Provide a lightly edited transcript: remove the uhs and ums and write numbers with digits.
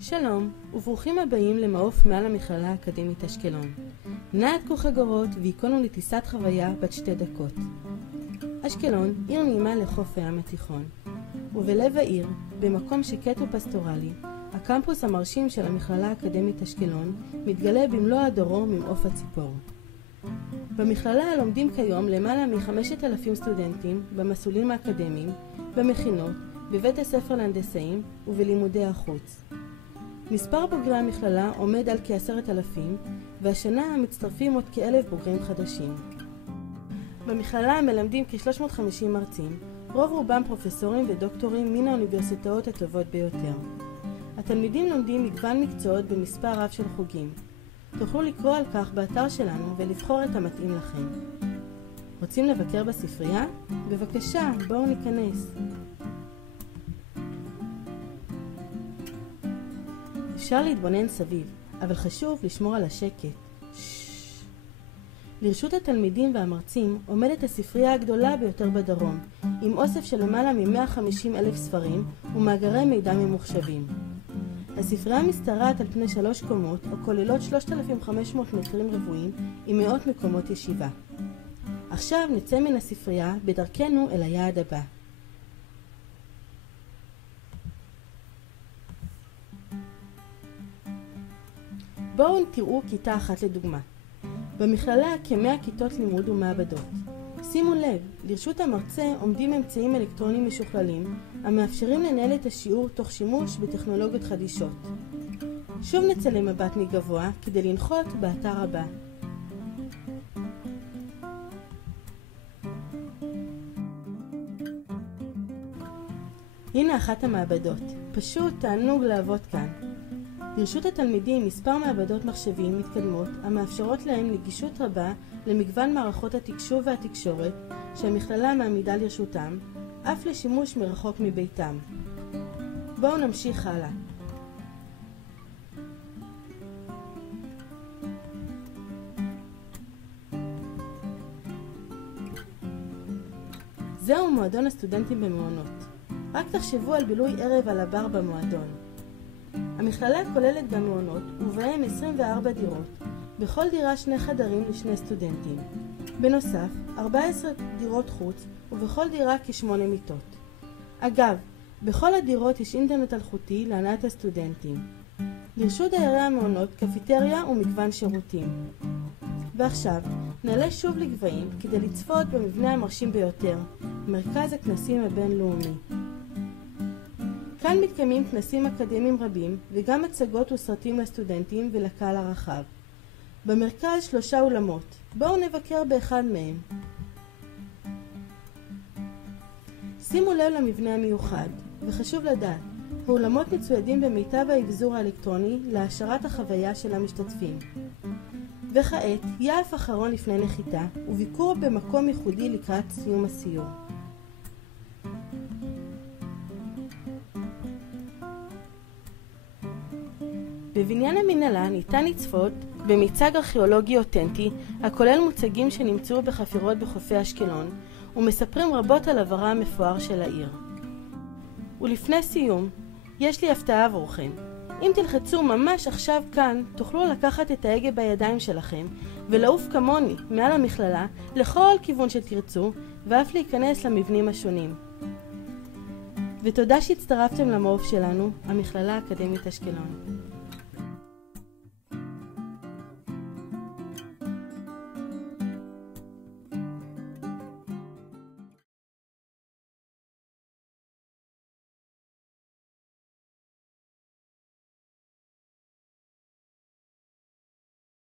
שלום וברוכים הבאים למעוף מעל המכללה האקדמית אשקלון. נא הדקו חגורות והיכונו לטיסת חוויה בת 2 דקות. אשקלון עיר נעימה לחוף הים התיכון, ובלב העיר, במקום שקט ופסטורלי, הקמפוס המרשים של המכללה האקדמית אשקלון מתגלה במלוא הדרו ממעוף הציפור. במכללה לומדים כיום למעלה מ-5,000 סטודנטים במסלולים האקדמיים, במכינות, בבית הספר להנדסאים ובלימודי החוץ. מספר בוגרי המכללה עומד על כ10,000, והשנה מצטרפים עוד כ1,000 בוגרים חדשים. במכללה מלמדים כ350 מרצים, רוב רובם פרופסורים ודוקטורים מן האוניברסיטאות הטובות ביותר. התלמידים לומדים מגוון מקצועות במספר רב של חוגים. תוכלו לקרוא על כך באתר שלנו ולבחור את המתאים לכם. רוצים לבקר בספרייה? בבקשה, בואו ניכנס. אפשר להתבונן סביב, אבל חשוב לשמור על השקט. לרשות התלמידים והמרצים עומדת הספרייה הגדולה ביותר בדרום, עם אוסף של למעלה מ-150,000 ספרים ומאגרי מידע ממוחשבים. הספרייה משתרעת על פני 3 קומות, או כוללות 3,500 מטרים רבועים עם מאות מקומות ישיבה. עכשיו נצא מן הספרייה בדרכנו אל היעד הבא. בואו תראו כיתה אחת לדוגמה. במכללה כ100 כיתות לימוד ומעבדות. שימו לב, לרשות המרצה עומדים אמצעים אלקטרוניים משוכללים המאפשרים לנהל את השיעור תוך שימוש בטכנולוגיות חדישות. שוב נצא למבט מגבוה כדי לנחות באתר הבא. הנה אחת המעבדות, פשוט תענוג לעבוד כאן. לרשות התלמידים מספר מעבדות מחשבים מתקדמות המאפשרות להם נגישות רבה למגוון מערכות התקשוב והתקשורת שהמכללה מעמידה לרשותם, אף לשימוש מרחוק מביתם. בואו נמשיך הלאה. זהו מועדון הסטודנטים במעונות. רק תחשבו על בילוי ערב על הבר במועדון. המכללה כוללת גם מעונות ובהם 24 דירות, בכל דירה 2 חדרים ל2 סטודנטים. בנוסף, 14 דירות חוץ ובכל דירה כ8 מיטות. אגב, בכל הדירות יש אינטרנט אלחוטי להנאת הסטודנטים. לרשות דיירי המעונות קפיטריה ומגוון שירותים. ועכשיו, נעלה שוב לגבהים כדי לצפות במבנה המרשים ביותר, מרכז הכנסים הבינלאומי. כאן מתקיימים כנסים אקדמיים רבים וגם הצגות וסרטים לסטודנטים ולקהל הרחב. במרכז 3 אולמות, בואו נבקר באחד מהם. שימו לב למבנה המיוחד, וחשוב לדעת, האולמות מצוידים במיטב האבזור האלקטרוני להעשרת החוויה של המשתתפים. וכעת, יעף אחרון לפני נחיתה וביקור במקום ייחודי לקראת סיום הסיור. בבניין המנהלה ניתן לצפות במיצג ארכיאולוגי אותנטי הכולל מוצגים שנמצאו בחפירות בחופי אשקלון ומספרים רבות על עברה המפואר של העיר. ולפני סיום, יש לי הפתעה עבורכם. אם תלחצו ממש עכשיו כאן, תוכלו לקחת את ההגה בידיים שלכם ולעוף כמוני מעל המכללה לכל כיוון שתרצו ואף להיכנס למבנים השונים. ותודה שהצטרפתם למעוף שלנו, המכללה האקדמית אשקלון.